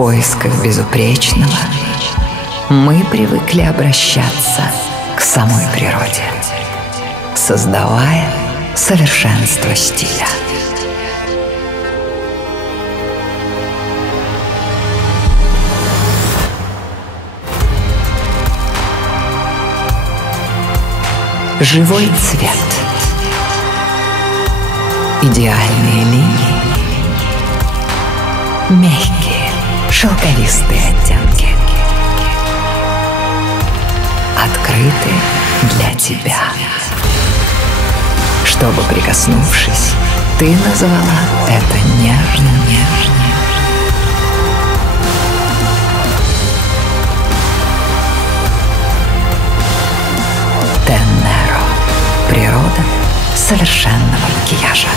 поисках безупречного мы привыкли обращаться к самой природе, создавая совершенство стиля. Живой цвет, идеальные линии, мягкие, шелковистые оттенки, открыты для тебя, чтобы, прикоснувшись, ты назвала это нежно-нежно. Tenero. Природа совершенного макияжа.